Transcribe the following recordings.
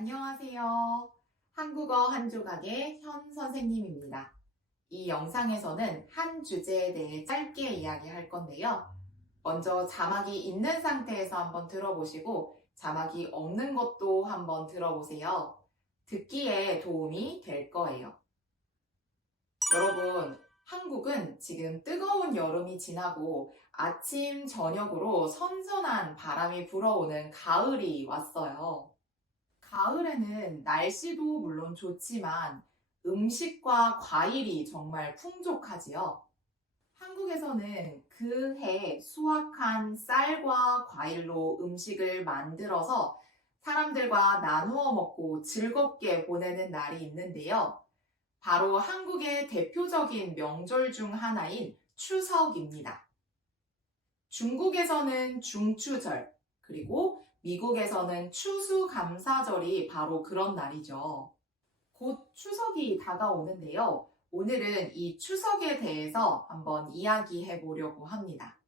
안녕하세요. 한국어 한 조각의 현 선생님입니다. 이 영상에서는 한 주제에 대해 짧게 이야기할 건데요. 먼저 자막이 있는 상태에서 한번 들어보시고 자막이 없는 것도 한번 들어보세요. 듣기에 도움이 될 거예요. 여러분, 한국은 지금 뜨거운 여름이 지나고 아침, 저녁으로 선선한 바람이 불어오는 가을이 왔어요. 가을에는 날씨도 물론 좋지만 음식과 과일이 정말 풍족하지요. 한국에서는 그 해 수확한 쌀과 과일로 음식을 만들어서 사람들과 나누어 먹고 즐겁게 보내는 날이 있는데요. 바로 한국의 대표적인 명절 중 하나인 추석입니다. 중국에서는 중추절, 그리고 미국에서는 추수감사절이 바로 그런 날이죠. 곧 추석이 다가오는데요. 오늘은 이 추석에 대해서 한번 이야기해 보려고 합니다.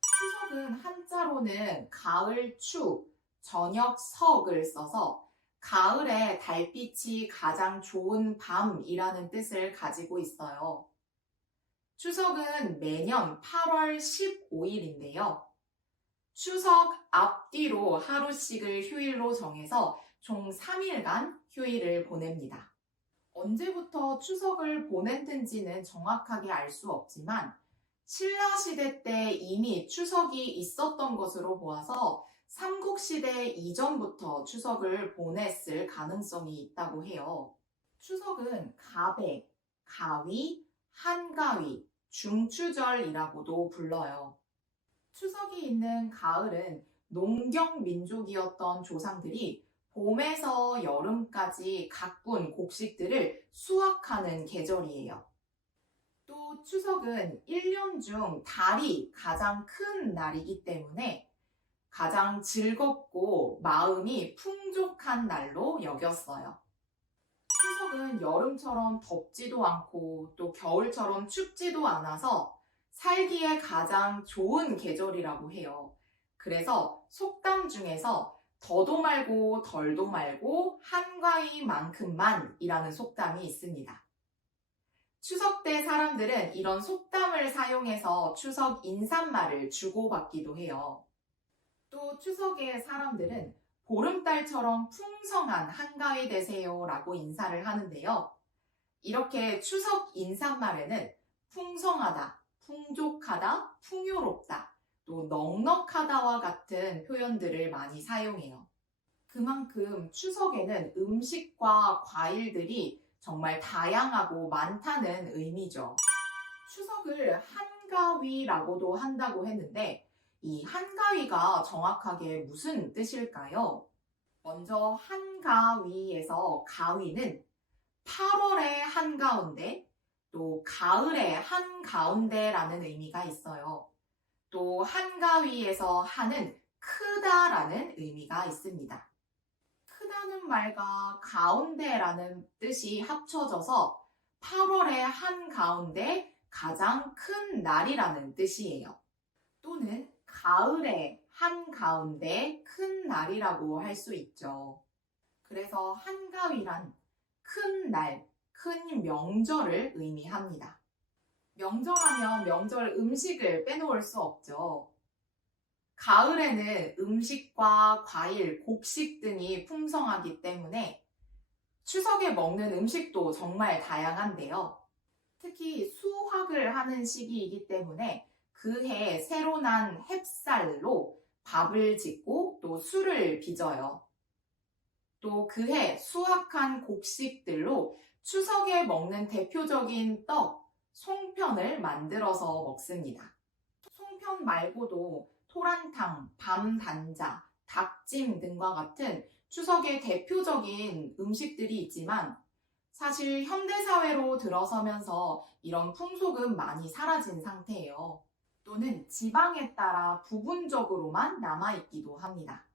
추석은 한자로는 가을 추, 저녁 석을 써서 가을에 달빛이 가장 좋은 밤이라는 뜻을 가지고 있어요. 추석은 매년 8월 15일인데요. 추석 앞뒤로 하루씩을 휴일로 정해서 총 3일간 휴일을 보냅니다. 언제부터 추석을 보냈는지는 정확하게 알 수 없지만 신라시대 때 이미 추석이 있었던 것으로 보아서 삼국시대 이전부터 추석을 보냈을 가능성이 있다고 해요. 추석은 가배, 가위, 한가위, 중추절이라고도 불러요. 추석이 있는 가을은 농경 민족이었던 조상들이 봄에서 여름까지 가꾼 곡식들을 수확하는 계절이에요. 또 추석은 1년 중 달이 가장 큰 날이기 때문에 가장 즐겁고 마음이 풍족한 날로 여겼어요. 추석은 여름처럼 덥지도 않고 또 겨울처럼 춥지도 않아서 살기에 가장 좋은 계절이라고 해요. 그래서 속담 중에서 더도 말고 덜도 말고 한가위만큼만 이라는 속담이 있습니다. 추석 때 사람들은 이런 속담을 사용해서 추석 인사말을 주고받기도 해요. 또 추석에 사람들은 보름달처럼 풍성한 한가위 되세요 라고 인사를 하는데요. 이렇게 추석 인사말에는 풍성하다, 풍족하다, 풍요롭다, 또 넉넉하다와 같은 표현들을 많이 사용해요. 그만큼 추석에는 음식과 과일들이 정말 다양하고 많다는 의미죠. 추석을 한가위라고도 한다고 했는데 이 한가위가 정확하게 무슨 뜻일까요? 먼저 한가위에서 가위는 8월의 한가운데, 또 가을의 한가운데라는 의미가 있어요. 또 한가위에서 한은 크다라는 의미가 있습니다. 크다는 말과 가운데라는 뜻이 합쳐져서 8월의 한가운데 가장 큰 날이라는 뜻이에요. 또는 가을의 한가운데 큰 날이라고 할 수 있죠. 그래서 한가위란 큰 날, 큰 명절을 의미합니다. 명절하면 명절 음식을 빼놓을 수 없죠. 가을에는 음식과 과일, 곡식 등이 풍성하기 때문에 추석에 먹는 음식도 정말 다양한데요. 특히 수확을 하는 시기이기 때문에 그해 새로 난 햅쌀로 밥을 짓고 또 술을 빚어요. 또 그해 수확한 곡식들로 추석에 먹는 대표적인 떡, 송편을 만들어서 먹습니다. 송편 말고도 토란탕, 밤단자, 닭찜 등과 같은 추석의 대표적인 음식들이 있지만 사실 현대사회로 들어서면서 이런 풍속은 많이 사라진 상태예요. 또는 지방에 따라 부분적으로만 남아있기도 합니다.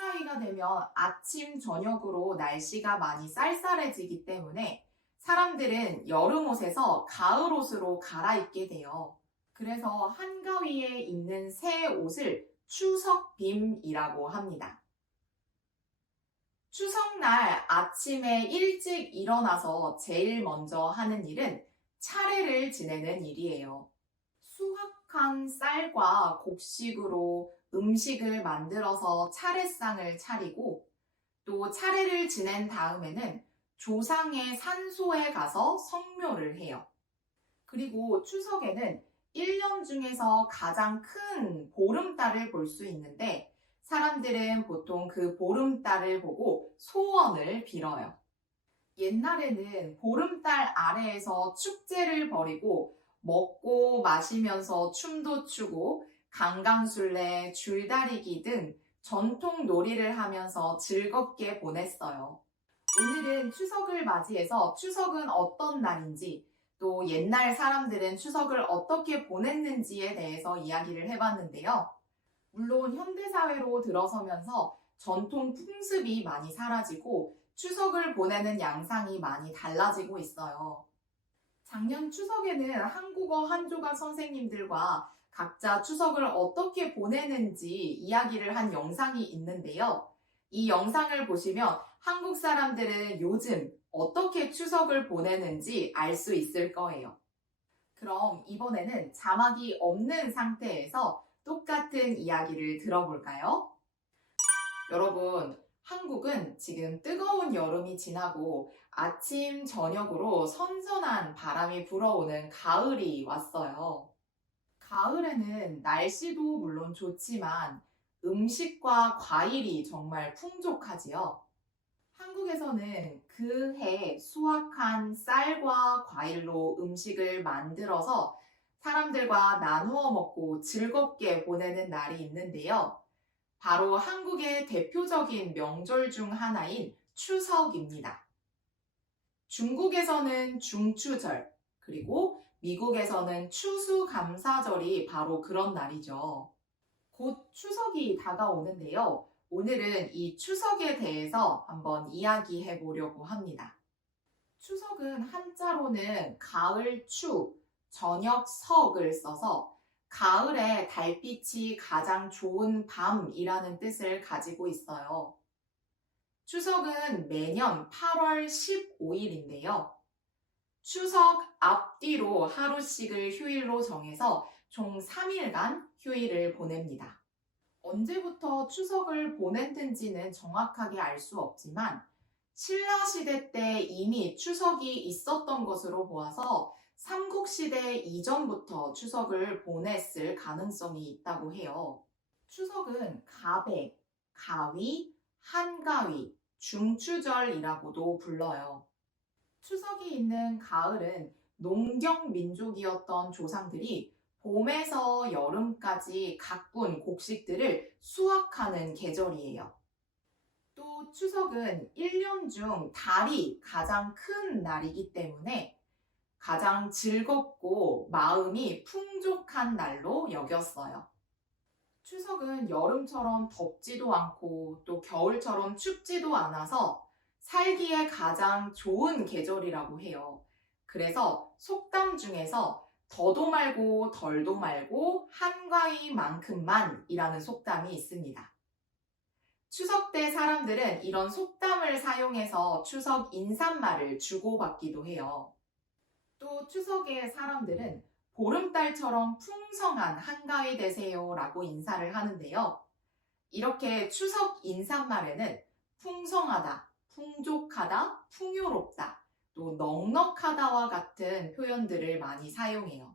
한가위가 되면 아침, 저녁으로 날씨가 많이 쌀쌀해지기 때문에 사람들은 여름옷에서 가을옷으로 갈아입게 돼요. 그래서 한가위에 입는 새 옷을 추석빔이라고 합니다. 추석날 아침에 일찍 일어나서 제일 먼저 하는 일은 차례를 지내는 일이에요. 수확한 쌀과 곡식으로 음식을 만들어서 차례상을 차리고 또 차례를 지낸 다음에는 조상의 산소에 가서 성묘를 해요. 그리고 추석에는 1년 중에서 가장 큰 보름달을 볼 수 있는데 사람들은 보통 그 보름달을 보고 소원을 빌어요. 옛날에는 보름달 아래에서 축제를 벌이고 먹고 마시면서 춤도 추고 강강술래, 줄다리기 등 전통 놀이를 하면서 즐겁게 보냈어요. 오늘은 추석을 맞이해서 추석은 어떤 날인지 또 옛날 사람들은 추석을 어떻게 보냈는지에 대해서 이야기를 해봤는데요. 물론 현대사회로 들어서면서 전통 풍습이 많이 사라지고 추석을 보내는 양상이 많이 달라지고 있어요. 작년 추석에는 한국어 한조각 선생님들과 각자 추석을 어떻게 보내는지 이야기를 한 영상이 있는데요. 이 영상을 보시면 한국 사람들은 요즘 어떻게 추석을 보내는지 알 수 있을 거예요. 그럼 이번에는 자막이 없는 상태에서 똑같은 이야기를 들어볼까요? 여러분, 한국은 지금 뜨거운 여름이 지나고 아침, 저녁으로 선선한 바람이 불어오는 가을이 왔어요. 가을에는 날씨도 물론 좋지만 음식과 과일이 정말 풍족하지요. 한국에서는 그 해 수확한 쌀과 과일로 음식을 만들어서 사람들과 나누어 먹고 즐겁게 보내는 날이 있는데요. 바로 한국의 대표적인 명절 중 하나인 추석입니다. 중국에서는 중추절, 그리고 미국에서는 추수감사절이 바로 그런 날이죠. 곧 추석이 다가오는데요. 오늘은 이 추석에 대해서 한번 이야기해 보려고 합니다. 추석은 한자로는 가을 추, 저녁 석을 써서 가을에 달빛이 가장 좋은 밤이라는 뜻을 가지고 있어요. 추석은 매년 8월 15일인데요. 추석 앞뒤로 하루씩을 휴일로 정해서 총 3일간 휴일을 보냅니다. 언제부터 추석을 보냈는지는 정확하게 알 수 없지만 신라시대 때 이미 추석이 있었던 것으로 보아서 삼국시대 이전부터 추석을 보냈을 가능성이 있다고 해요. 추석은 가배, 가위, 한가위, 중추절이라고도 불러요. 추석이 있는 가을은 농경민족이었던 조상들이 봄에서 여름까지 가꾼 곡식들을 수확하는 계절이에요. 또 추석은 1년 중 달이 가장 큰 날이기 때문에 가장 즐겁고 마음이 풍족한 날로 여겼어요. 추석은 여름처럼 덥지도 않고 또 겨울처럼 춥지도 않아서 살기에 가장 좋은 계절이라고 해요. 그래서 속담 중에서 더도 말고 덜도 말고 한가위만큼만이라는 속담이 있습니다. 추석 때 사람들은 이런 속담을 사용해서 추석 인사말을 주고받기도 해요. 또 추석에 사람들은 보름달처럼 풍성한 한가위 되세요 라고 인사를 하는데요. 이렇게 추석 인사말에는 풍성하다, 풍족하다, 풍요롭다, 또 넉넉하다와 같은 표현들을 많이 사용해요.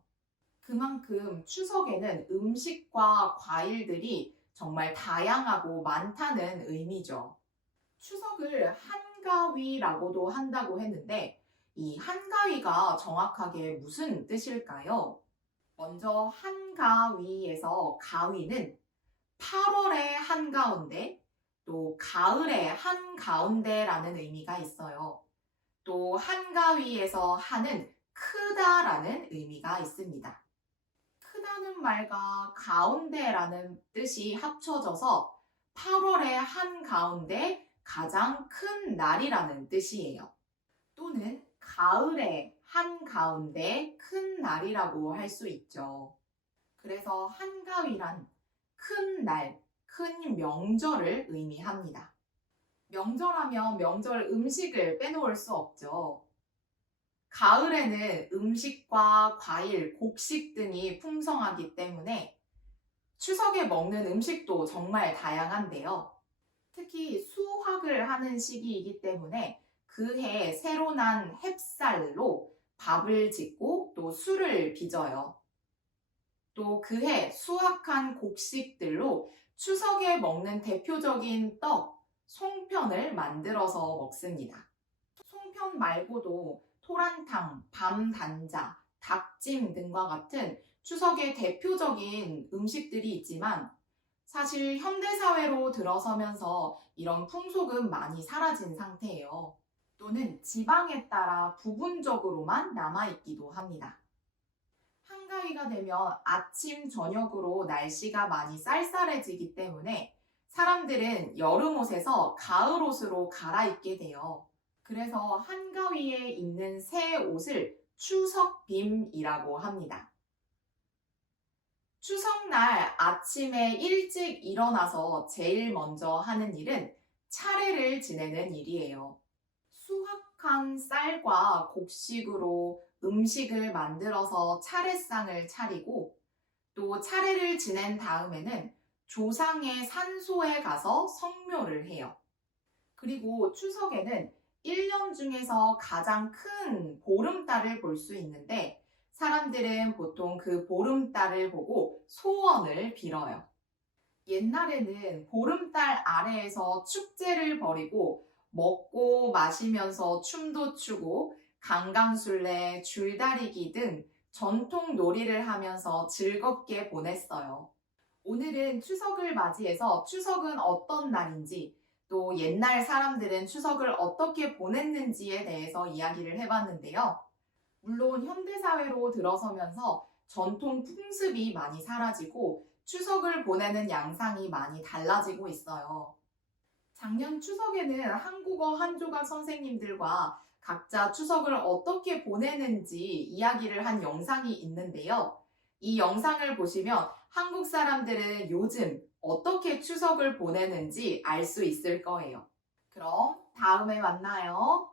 그만큼 추석에는 음식과 과일들이 정말 다양하고 많다는 의미죠. 추석을 한가위라고도 한다고 했는데 이 한가위가 정확하게 무슨 뜻일까요? 먼저 한가위에서 가위는 8월의 한가운데, 또 가을의 한가운데라는 의미가 있어요. 또 한가위에서 한은 크다라는 의미가 있습니다. 크다는 말과 가운데라는 뜻이 합쳐져서 8월의 한가운데 가장 큰 날이라는 뜻이에요. 또는 가을의 한가운데 큰 날이라고 할 수 있죠. 그래서 한가위란 큰 날, 큰 명절을 의미합니다. 명절하면 명절 음식을 빼놓을 수 없죠. 가을에는 음식과 과일, 곡식 등이 풍성하기 때문에 추석에 먹는 음식도 정말 다양한데요. 특히 수확을 하는 시기이기 때문에 그해 새로 난 햅쌀로 밥을 짓고 또 술을 빚어요. 또 그해 수확한 곡식들로 추석에 먹는 대표적인 떡, 송편을 만들어서 먹습니다. 송편 말고도 토란탕, 밤단자, 닭찜 등과 같은 추석의 대표적인 음식들이 있지만 사실 현대사회로 들어서면서 이런 풍속은 많이 사라진 상태예요. 또는 지방에 따라 부분적으로만 남아있기도 합니다. 한가위가 되면 아침, 저녁으로 날씨가 많이 쌀쌀해지기 때문에 사람들은 여름 옷에서 가을 옷으로 갈아입게 돼요. 그래서 한가위에 입는 새 옷을 추석빔이라고 합니다. 추석날 아침에 일찍 일어나서 제일 먼저 하는 일은 차례를 지내는 일이에요. 수확한 쌀과 곡식으로 음식을 만들어서 차례상을 차리고 또 차례를 지낸 다음에는 조상의 산소에 가서 성묘를 해요. 그리고 추석에는 1년 중에서 가장 큰 보름달을 볼 수 있는데 사람들은 보통 그 보름달을 보고 소원을 빌어요. 옛날에는 보름달 아래에서 축제를 벌이고 먹고 마시면서 춤도 추고 강강술래, 줄다리기 등 전통 놀이를 하면서 즐겁게 보냈어요. 오늘은 추석을 맞이해서 추석은 어떤 날인지 또 옛날 사람들은 추석을 어떻게 보냈는지에 대해서 이야기를 해봤는데요. 물론 현대사회로 들어서면서 전통 풍습이 많이 사라지고 추석을 보내는 양상이 많이 달라지고 있어요. 작년 추석에는 한국어 한 조각 선생님들과 각자 추석을 어떻게 보내는지 이야기를 한 영상이 있는데요. 이 영상을 보시면 한국 사람들은 요즘 어떻게 추석을 보내는지 알 수 있을 거예요. 그럼 다음에 만나요.